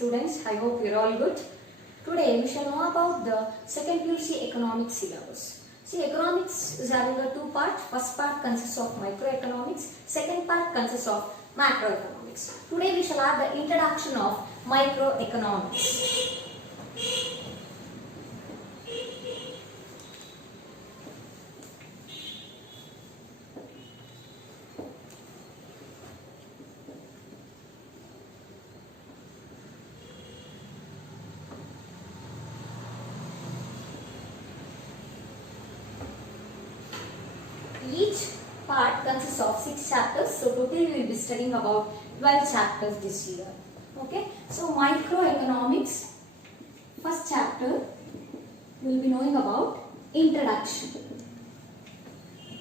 students, I hope you're all good. Today we shall know about the second PUC economics syllabus. See, economics is having a two-part. First part consists of microeconomics, second part consists of macroeconomics. Today we shall have the introduction of microeconomics. Each part consists of 6 chapters, so totally we will be studying about 12 chapters this year. Okay, so microeconomics, first chapter, we will be knowing about introduction.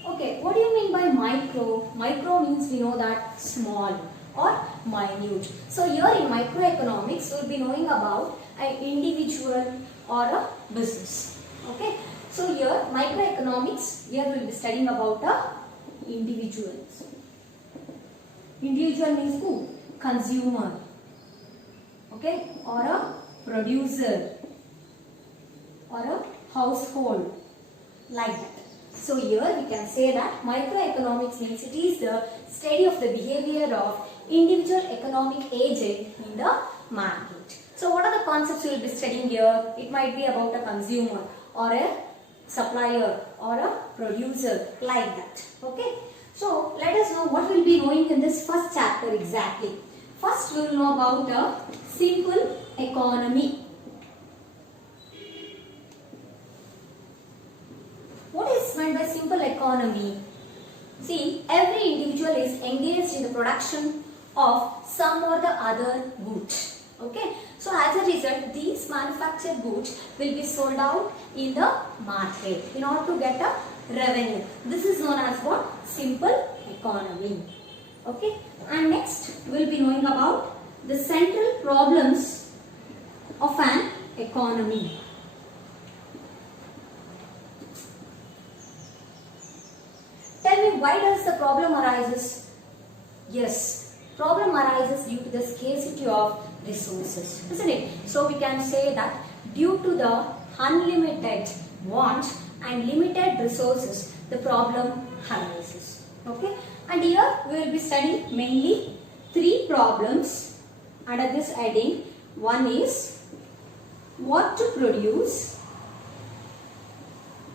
Okay, what do you mean by micro? Micro means we know that small or minute. So here in microeconomics, we will be knowing about an individual or a business. Okay. So here microeconomics, here we will be studying about the individuals. Individual means who? Consumer. Okay, or a producer or a household, like that. So here we can say that microeconomics means it is the study of the behavior of individual economic agent in the market. So what are the concepts we will be studying here? It might be about a consumer or a supplier or a producer, like that. Okay, so let us know what we will be knowing in this first chapter exactly. First we will know about a simple economy. What is meant by simple economy? See, every individual is engaged in the production of some or the other goods. Okay, so as a result, these manufactured goods will be sold out in the market in order to get a revenue. This is known as what? Simple economy. Okay, and next we will be knowing about the central problems of an economy. Tell me, why does the problem arises? Yes, problem arises due to the scarcity of resources, isn't it? So we can say that due to the unlimited wants and limited resources, the problem arises. Okay, and here we will be studying mainly 3 problems under this heading. One is what to produce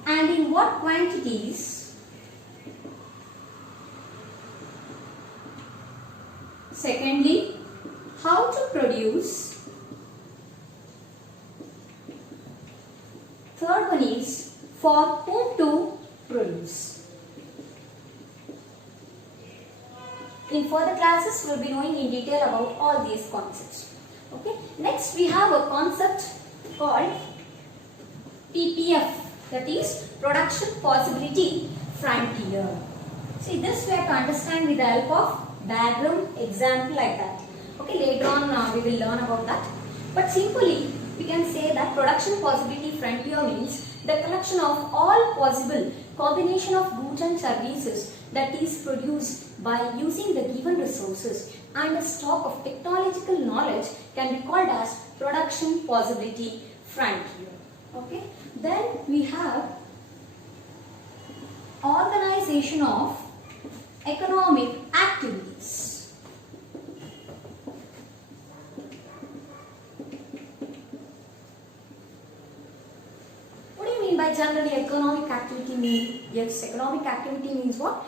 and in what quantities. Secondly, how to produce. Third one is for whom to produce. In further classes, we will be knowing in detail about all these concepts. Okay. Next, we have a concept called PPF, that is Production Possibility Frontier. See, this we have to understand with the help of diagram, example, like that. Okay, later on we will learn about that. But simply, we can say that production possibility frontier means the collection of all possible combination of goods and services that is produced by using the given resources, and a stock of technological knowledge can be called as production possibility frontier. Okay, then we have organization of economic activities. By generally economic activity means, yes, economic activity means what?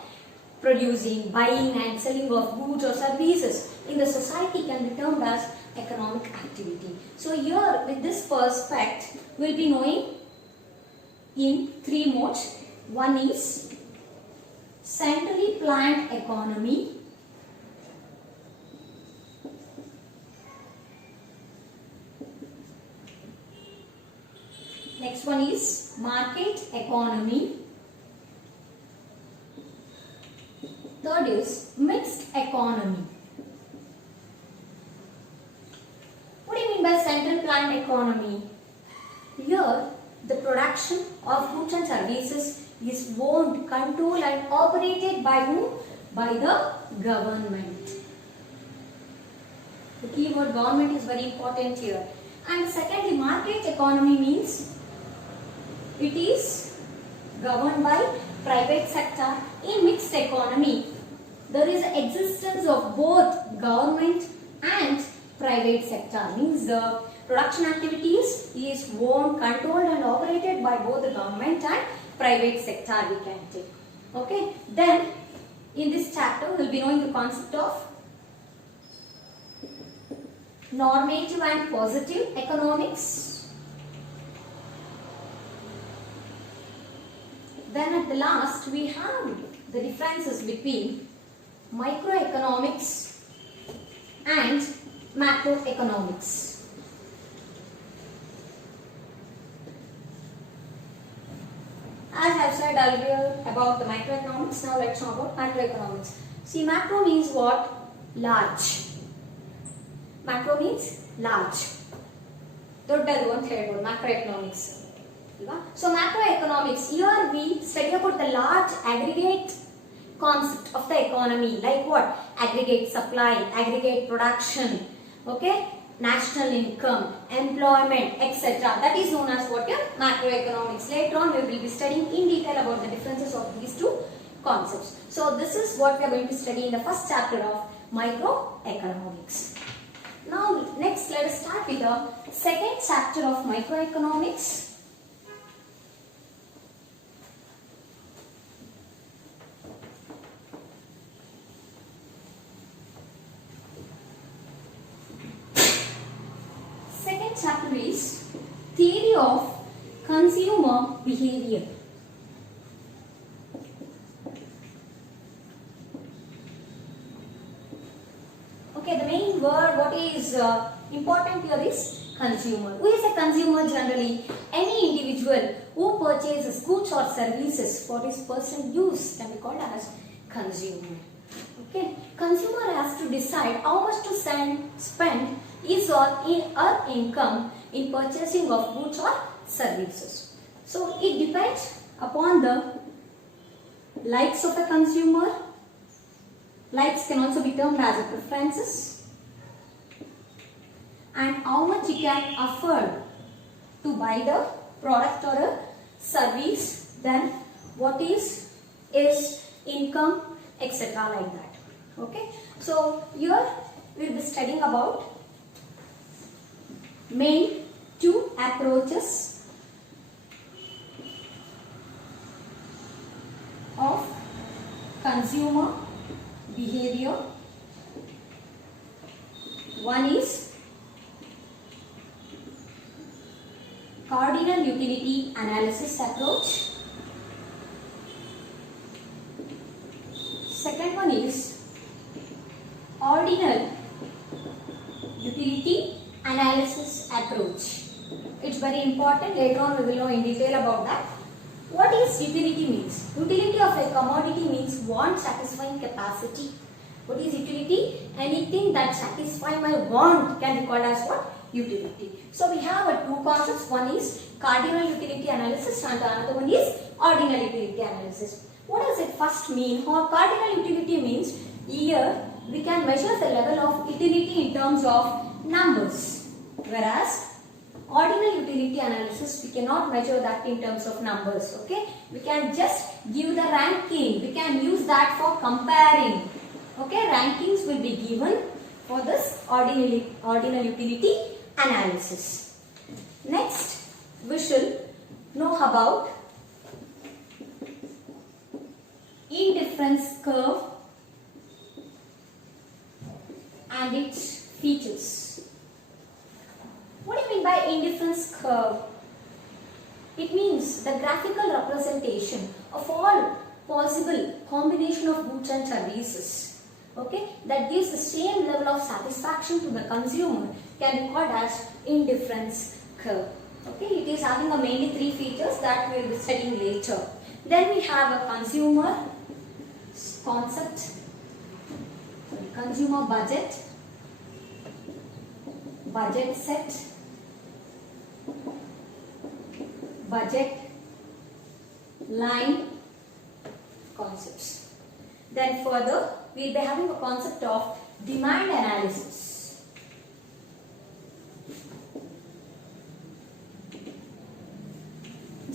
Producing, buying and selling of goods or services in the society can be termed as economic activity. So here with this perspective we will be knowing in 3 modes. One is centrally planned economy. Next one is market economy. Third is mixed economy. What do you mean by central planned economy? Here, the production of goods and services is owned, controlled and operated by whom? By the government. The keyword government is very important here. And secondly, market economy means it is governed by private sector. In mixed economy, there is existence of both government and private sector. Means the production activities is owned, controlled and operated by both the government and private sector, we can take. Okay. Then in this chapter we will be knowing the concept of normative and positive economics. Then at the last we have the differences between microeconomics and macroeconomics. As I have said earlier about the microeconomics, now let's know about macroeconomics. See, macro means what? Large. Macro means large. ದೊಡ್ಡದು ಅಂತ ಹೇಳ್ಬೋದು macroeconomics. So macroeconomics, here we study about the large aggregate concept of the economy, like what? Aggregate supply, aggregate production, okay? National income, employment, etc. That is known as what? Macroeconomics. Later on we will be studying in detail about the differences of these two concepts. So this is what we are going to study in the first chapter of microeconomics. Now next let us start with the second chapter of microeconomics. Second chapter is theory of consumer behavior. Okay, the main word what is important here is consumer. Who is a consumer generally? Any individual who purchases goods or services for his personal use can be called as consumer. Okay, consumer has to decide how much to spend his or her income in purchasing of goods or services. So it depends upon the likes of a consumer. Likes can also be termed as preferences, and how much he can afford to buy the product or a service, then what is his income, etc. like that. Okay, so here we will be studying about main two approaches of consumer behavior. One is cardinal utility analysis approach. Second one is ordinal utility analysis approach. It's very important. Later on we will know in detail about that. What is utility means? Utility of a commodity means want satisfying capacity. What is utility? Anything that satisfies my want can be called as what? Utility. So we have two concepts. One is cardinal utility analysis and another one is ordinal utility analysis. What does it first mean? Or cardinal utility means here we can measure the level of utility in terms of numbers, whereas ordinal utility analysis we cannot measure that in terms of numbers. Okay, we can just give the ranking. We can use that for comparing. Okay, rankings will be given for this ordinal utility analysis. Next we should know about indifference curve and its features. What do you mean by indifference curve? It means the graphical representation of all possible combination of goods and services, okay, that gives the same level of satisfaction to the consumer can be called as indifference curve. Okay, it is having mainly three features that we will be studying later. Then we have a consumer concept, consumer budget, budget set, budget line concepts. Then further we will be having a concept of demand analysis.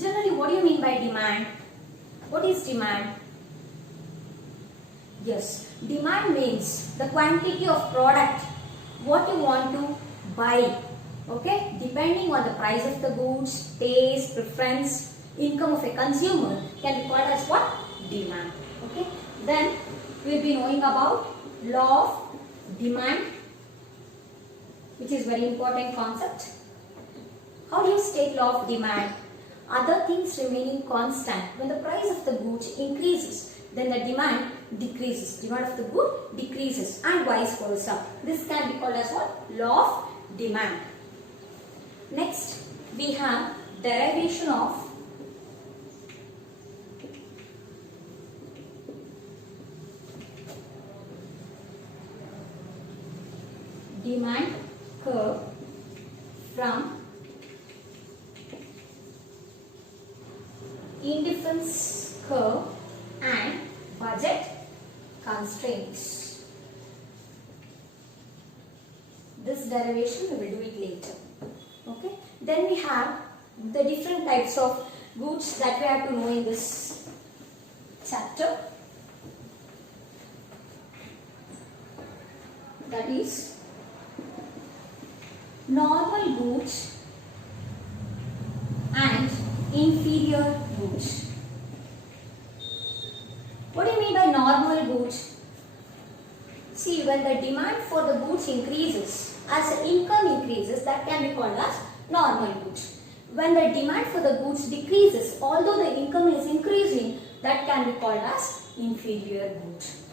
Generally, what do you mean by demand? What is demand? Yes, demand means the quantity of product what you want to buy. Okay, depending on the price of the goods, taste, preference, income of a consumer can be called as what? Demand. Okay, then we will be knowing about law of demand, which is very important concept. How do you state law of demand? Other things remaining constant. When the price of the goods increases, then the demand decreases. Demand of the good decreases and vice versa. This can be called as what? Law of demand. Next, we have derivation of demand curve from indifference curve and budget constraints. This derivation we will do it later. Okay. Then we have the different types of goods that we have to know in this chapter. That is normal goods and inferior goods. What do you mean by normal goods? See, when the demand for the goods increases, as the income increases, that can be called as normal goods. When the demand for the goods decreases, although the income is increasing, that can be called as inferior goods.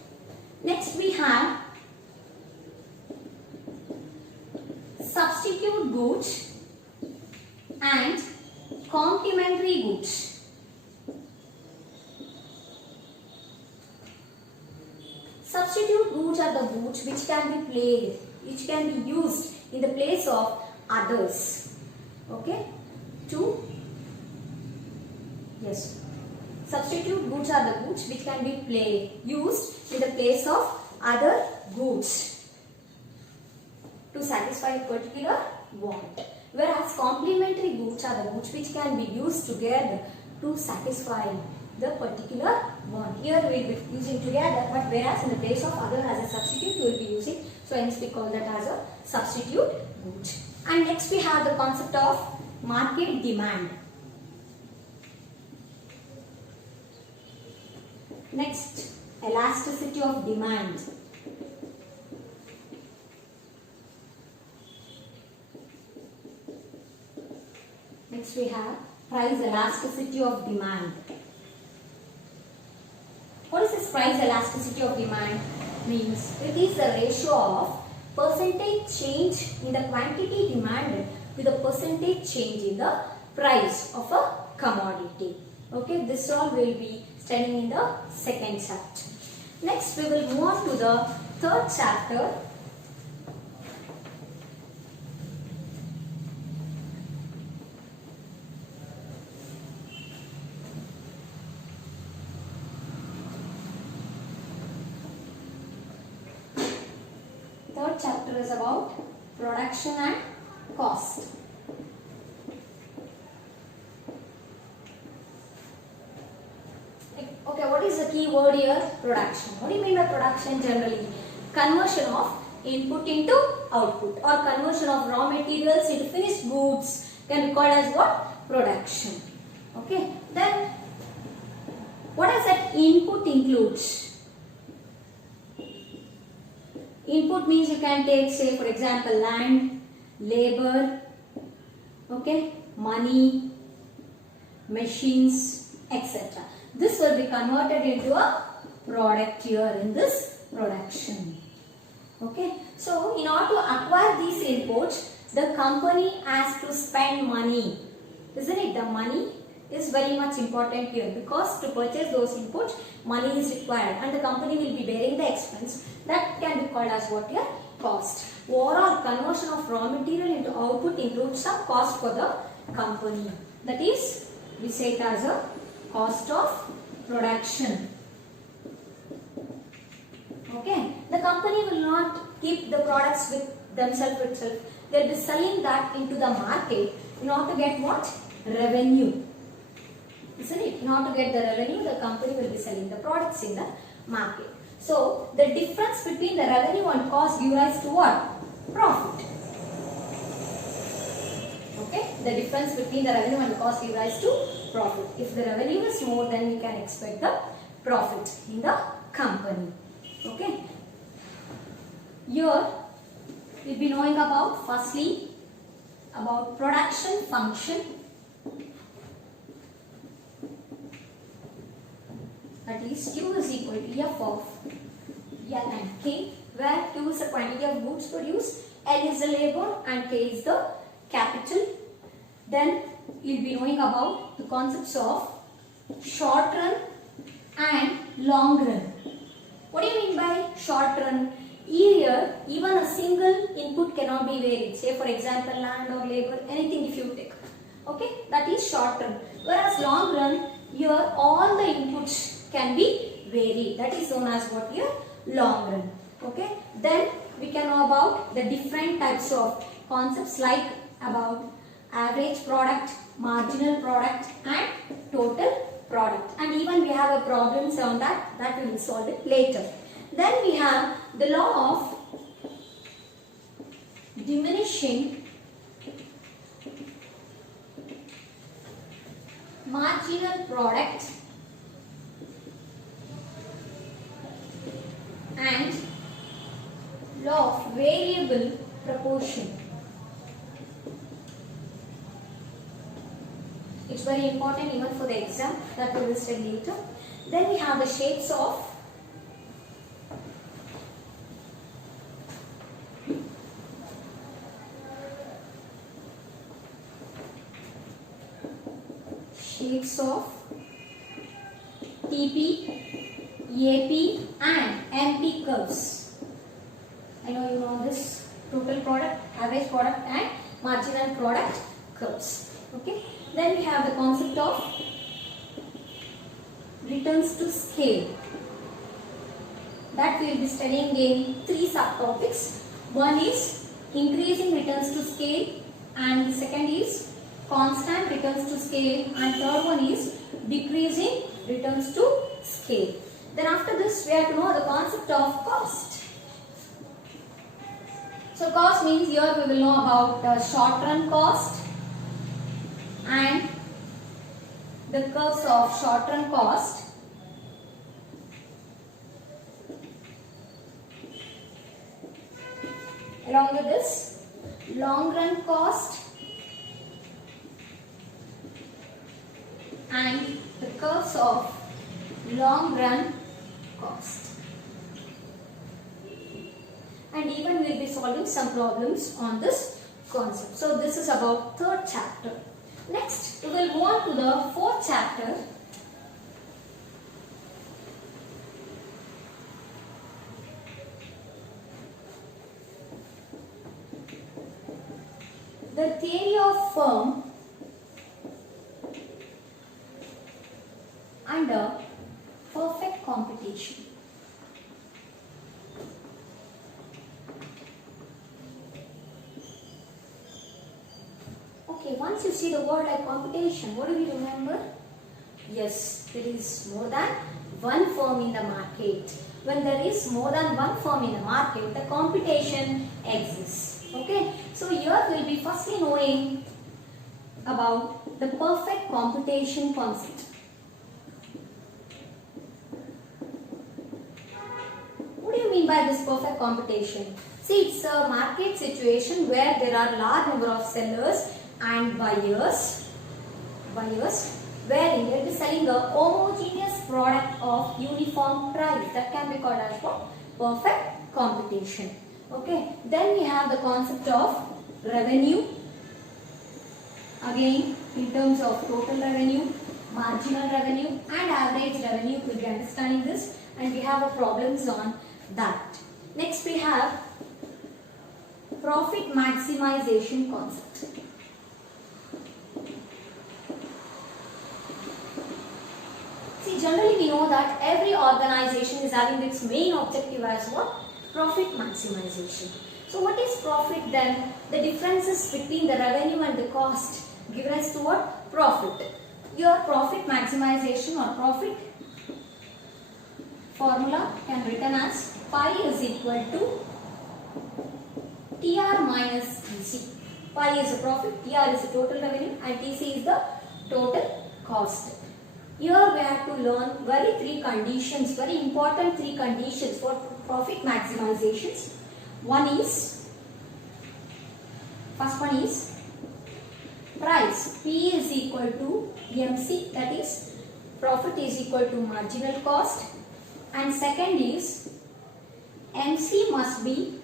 Next we have substitute goods and complementary goods. Substitute goods are the goods which can be played, which can be used in the place of others. Okay? Substitute goods are the goods which can be used in the place of other goods to satisfy a particular want. Whereas complementary goods are the goods which can be used together to satisfy the particular want. Here we will be using together, but whereas in the place of other as a substitute we will be using, so hence we call that as a substitute good. And next we have the concept of market demand. Next, elasticity of demand. Next we have price elasticity of demand. What is this price elasticity of demand? Means it is the ratio of percentage change in the quantity demanded with the percentage change in the price of a commodity. Okay, this all will be studying in the second chapter. Next we will move on to the third chapter. Third chapter is about production and cost. Okay, what is the key word here? Production. What do you mean by production generally? Conversion of input into output or conversion of raw materials into finished goods can be called as what? Production. Okay, then what does that input includes? Input means you can take, say for example, land, labor, okay, money, machines, etc. This will be converted into a product here in this production. Okay, so in order to acquire these inputs, the company has to spend money, isn't it? The money is very much important here because to purchase those inputs, money is required and the company will be bearing the expense. That can be called as what here? Cost. Overall conversion of raw material into output includes some cost for the company. That is, we say it as a cost of production. Okay, the company will not keep the products with themselves itself. They will be selling that into the market in order to get what? Revenue. isn't it? In order to get the revenue, the company will be selling the products in the market. So the difference between the revenue and cost gives rise to what? Profit. Okay, the difference between the revenue and the cost gives rise to profit. If the revenue is more, then we can expect the profit in the company. Okay. Here we'll be knowing about, firstly, about production function. That is Q is equal to F of L and K, where Q is the quantity of goods produced, L is the labor and K is the capital. Then you'll be knowing about the concepts of short run and long run. What do you mean by short run? Here, even a single input cannot be varied. Say for example, land or labor, anything if you take. Okay, that is short run. Whereas long run, here all the inputs can be varied. That is known as what here? Long run. Okay. Then we can know about the different types of concepts like about average product, marginal product and total product. And even we have a problems on that we will solve it later. Then we have the law of diminishing marginal product and law of variable proportion. It's very important even for the exam, that we will study later. Then we have the shapes of TP, AP and MP curves. I know you know this total product, average product and marginal product curves. Okay. Then we have the concept of returns to scale. That we will be studying in 3 subtopics. One is increasing returns to scale, and the second is constant returns to scale, and third one is decreasing returns to scale. Then after this we have to know the concept of cost. So cost means here we will know about short run cost and the curves of short run cost. Along with this, long run cost and the curves of long run cost. And even we will be solving some problems on this concept. So this is about 3rd chapter. Next, we will move on to the 4th chapter. The theory of firm under perfect competition. Okay, once you see the word like competition, what do we remember? Yes, there is more than one firm in the market. When there is more than one firm in the market, the competition exists. Okay, so here we will be firstly knowing about the perfect competition concept. What do you mean by this perfect competition? See, it's a market situation where there are large number of sellers and buyers wherein they will be selling a homogeneous product of uniform price. That can be called as perfect competition. Okay, then we have the concept of revenue. Again, in terms of total revenue, marginal revenue and average revenue, we will be understanding this, and we have a problems on that. Next we have profit maximization concept. See, generally we know that every organization is having its main objective as what? Profit maximization. So what is profit then? The differences between the revenue and the cost give rise to what? Profit. Your profit maximization or profit formula can be written as pi is equal to TR minus TC. Pi is the profit, TR is the total revenue, and TC is the total cost. Here we have to learn very important three conditions for profit maximizations. First one is price. P is equal to MC, that is profit is equal to marginal cost. And second is MC must be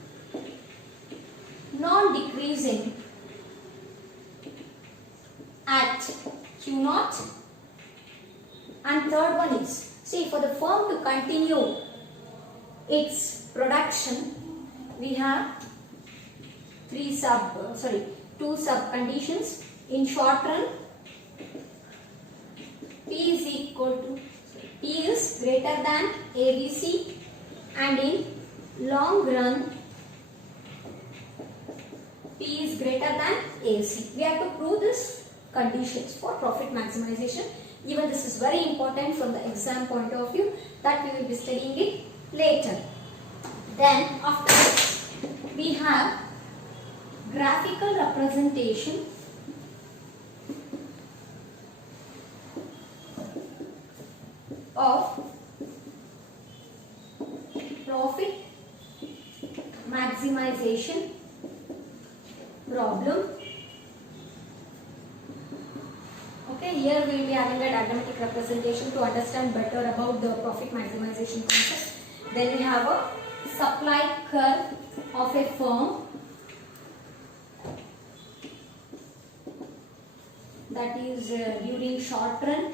non-decreasing at Q0. And third one is, see, for the firm to continue its production, we have two sub conditions. In short run, P is greater than ABC, and in long run, P is greater than AC. We have to prove this conditions for profit maximization. Even this is very important from the exam point of view, that we will be studying it later. Then after this, we have graphical representation of profit maximization problem. Okay, here we will be having a diagrammatic representation to understand better about the profit maximization concept. Then we have a supply curve of a firm, that is during short run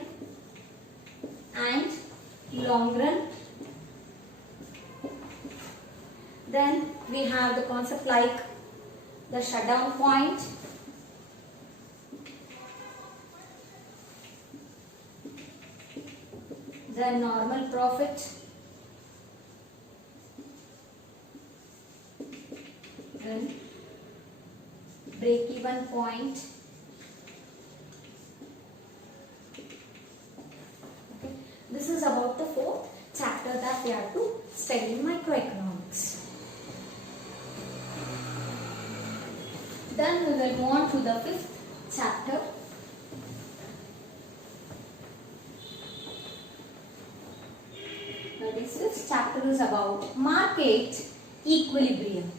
and long run. Then we have the concept like the shutdown point, the normal profit, then break-even point, okay. This is about the fourth chapter that we have to study in microeconomics. Then we will go on to the fifth chapter. This fifth chapter is about market equilibrium.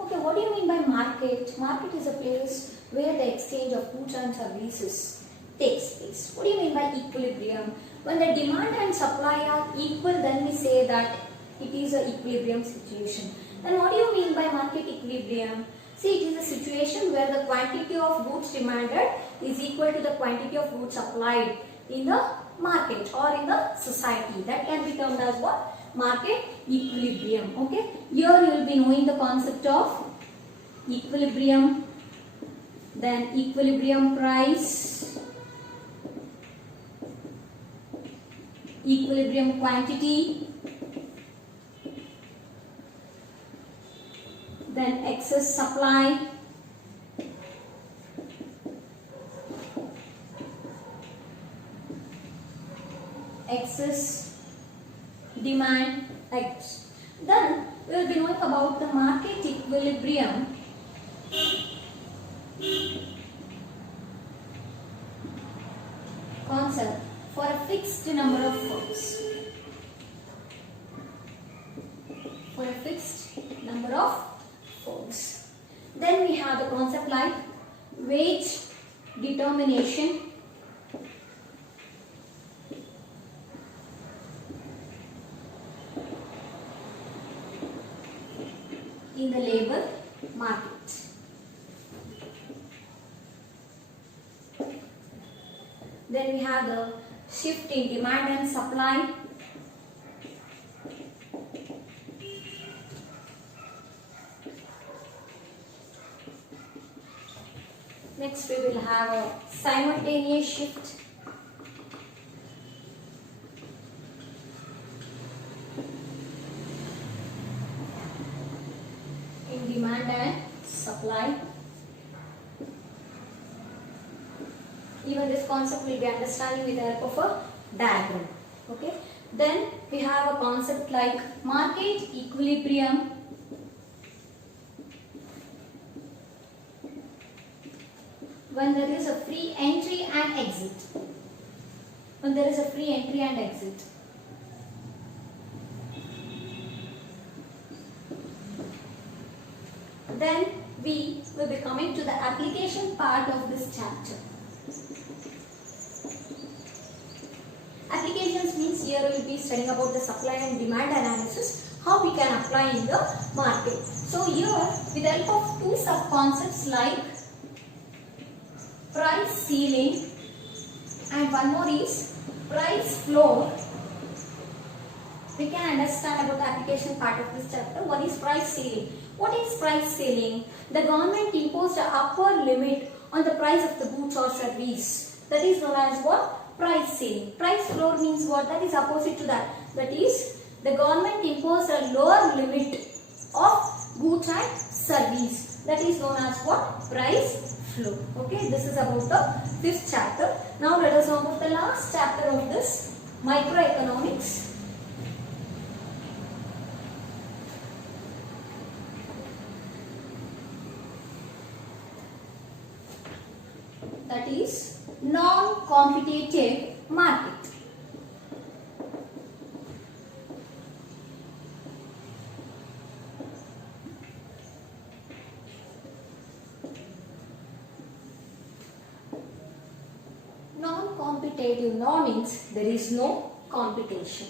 Okay, what do you mean by market? Market is a place where the exchange of goods and services takes place. What do you mean by equilibrium? When the demand and supply are equal, then we say that it is an equilibrium situation. Then what do you mean by market equilibrium? See, it is a situation where the quantity of goods demanded is equal to the quantity of goods supplied in the market or in the society. That can be termed as what? Market equilibrium. Okay. Here you will be knowing the concept of equilibrium, then equilibrium price, equilibrium quantity, then excess supply, excess demand, like this. Then we will be knowing about the market equilibrium concept for a fixed number of firms. For a fixed number of firms. Then we have the concept like wage determination, in the labor market. Then we have the shift in demand and supply, next we will have a simultaneous shift in demand and supply. Even this concept will be understanding with the help of a diagram. Okay. Then we have a concept like market equilibrium. When there is a free entry and exit. When there is a free entry and exit. Then we will be coming to the application part of this chapter. Applications means here we will be studying about the supply and demand analysis, how we can apply in the market. So here with the help of two sub-concepts like price ceiling and one more is price floor, we can understand about the application part of this chapter. One is price ceiling. What is price ceiling? The government imposed an upper limit on the price of the goods or service. That is known as what? Price ceiling. Price floor means what? That is opposite to that. That is, the government imposed a lower limit of goods and service. That is known as what? Price floor. Okay, this is about the fifth chapter. Now let us know about the last chapter of this, microeconomics. That is non-competitive market. Non-competitive, no means there is no competition.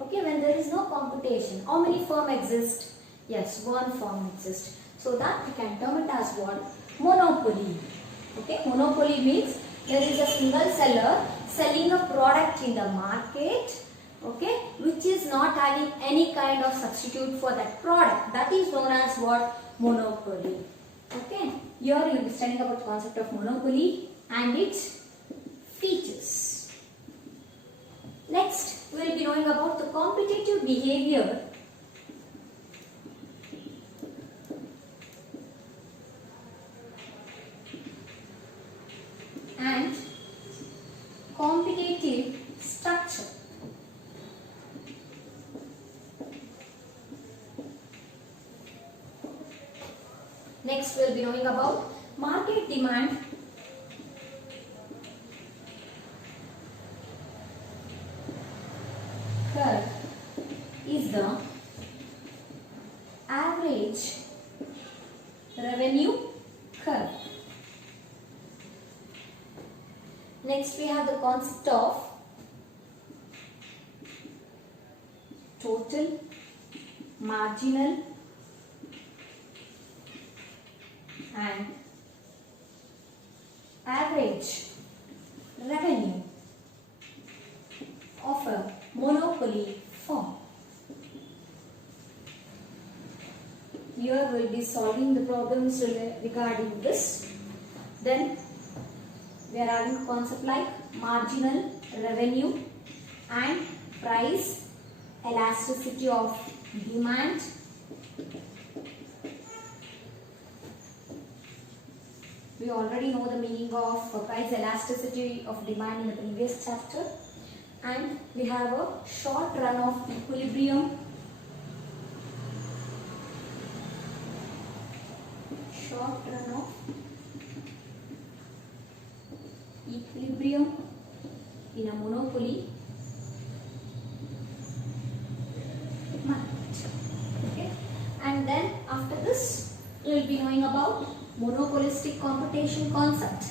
Okay, when there is no competition, how many firms exist? Yes, one firm exists. So that we can term it as what? Monopoly. Okay, monopoly means there is a single seller selling a product in the market, okay, which is not having any kind of substitute for that product. That is known as what? Monopoly. Okay, here you will be studying about the concept of monopoly and its features. Next, we will be knowing about the competitive behavior and competitive structure. Next we will be knowing about market demand curve is the average revenue curve. Next we have the concept of total marginal and average revenue of a monopoly firm. Here we will be solving the problems regarding this. Then we are having a concept like marginal revenue and price elasticity of demand. We already know the meaning of price elasticity of demand in the previous chapter. And we have a short run of equilibrium. Short run of equilibrium in a monopoly market. Okay, and then after this we will be knowing about monopolistic competition concept.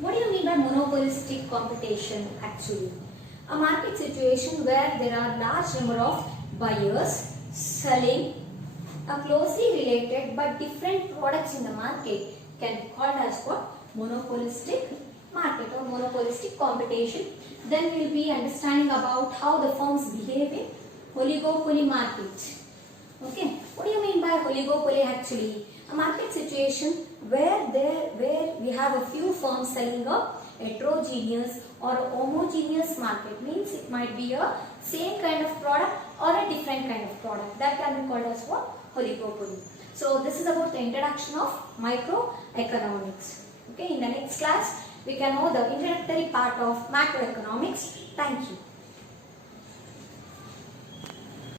What do you mean by monopolistic competition actually? A market situation where there are large number of buyers selling a closely related but different products in the market can be called as what? Monopolistic market or monopolistic competition. Then we will be understanding about how the firms behave in oligopoly market. Okay, what do you mean by oligopoly actually? A market situation where we have a few firms selling a heterogeneous or a homogeneous market, means it might be a same kind of product or a different kind of product. That can be called as what? Oligopoly. So this is about the introduction of microeconomics. Okay, in the next class we can know the introductory part of macroeconomics. Thank you.